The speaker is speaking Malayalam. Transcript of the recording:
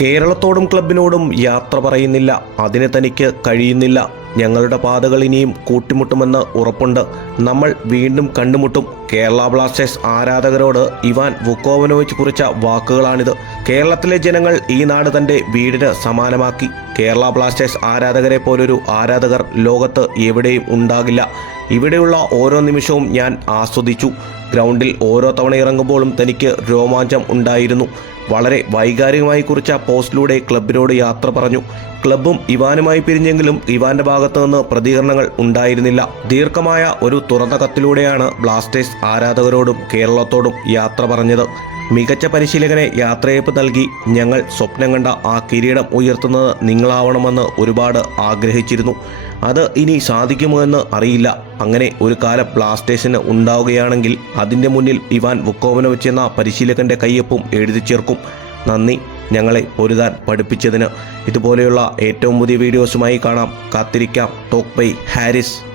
കേരളത്തോടും ക്ലബിനോടും യാത്ര പറയുന്നില്ല. അതിന് തനിക്ക് കഴിയുന്നില്ല. ഞങ്ങളുടെ പാതകൾ ഇനിയും കൂട്ടിമുട്ടുമെന്ന് ഉറപ്പുണ്ട്. നമ്മൾ വീണ്ടും കണ്ടുമുട്ടും. കേരള ബ്ലാസ്റ്റേഴ്സ് ആരാധകരോട് ഇവാൻ വുക്കോവനോവിച്ച് കുറിച്ച വാക്കുകളാണിത്. കേരളത്തിലെ ജനങ്ങൾ ഈ നാട് തന്റെ വീടിന് സമാനമാക്കി. കേരള ബ്ലാസ്റ്റേഴ്സ് ആരാധകരെ പോലൊരു ആരാധകർ ലോകത്ത് എവിടെയും ഉണ്ടാകില്ല. ഇവിടെയുള്ള ഓരോ നിമിഷവും ഞാൻ ആസ്വദിച്ചു. ഗ്രൗണ്ടിൽ ഓരോ തവണ ഇറങ്ങുമ്പോഴും തനിക്ക് രോമാഞ്ചം ഉണ്ടായിരുന്നു. വളരെ വൈകാരികമായി കുറിച്ച പോസ്റ്റിലൂടെ ക്ലബിനോട് യാത്ര പറഞ്ഞു. ക്ലബും ഇവാനുമായി പിരിഞ്ഞെങ്കിലും ഇവാന്റെ ഭാഗത്തുനിന്ന് പ്രതികരണങ്ങൾ ഉണ്ടായിരുന്നില്ല. ദീർഘമായ ഒരു തുറന്ന കത്തിലൂടെയാണ് ബ്ലാസ്റ്റേഴ്സ് ആരാധകരോടും കേരളത്തോടും യാത്ര പറഞ്ഞത്. മികച്ച പരിശീലകനെ യാത്രയപ്പ് നൽകി ഞങ്ങൾ സ്വപ്നം കണ്ട ആ കിരീടം ഉയർത്തുന്നത് നിങ്ങളാവണമെന്ന് ഒരുപാട് ആഗ്രഹിച്ചിരുന്നു. അത് ഇനി സാധിക്കുമോ എന്ന് അറിയില്ല. അങ്ങനെ ഒരു കാലം ബ്ലാസ്റ്റേഴ്സിന് ഉണ്ടാവുകയാണെങ്കിൽ അതിന്റെ മുന്നിൽ ഇവാൻ വുക്കോവനോവിച്ച് എന്ന പരിശീലകന്റെ കയ്യൊപ്പും എഴുതി ചേർക്കും. നന്ദി ഞങ്ങളെ പൊരുതാൻ പഠിപ്പിച്ചതിന്. ഇതുപോലെയുള്ള ഏറ്റവും പുതിയ വീഡിയോസുമായി കാണാം. കാത്തിരിക്കാം. Talk by Haris.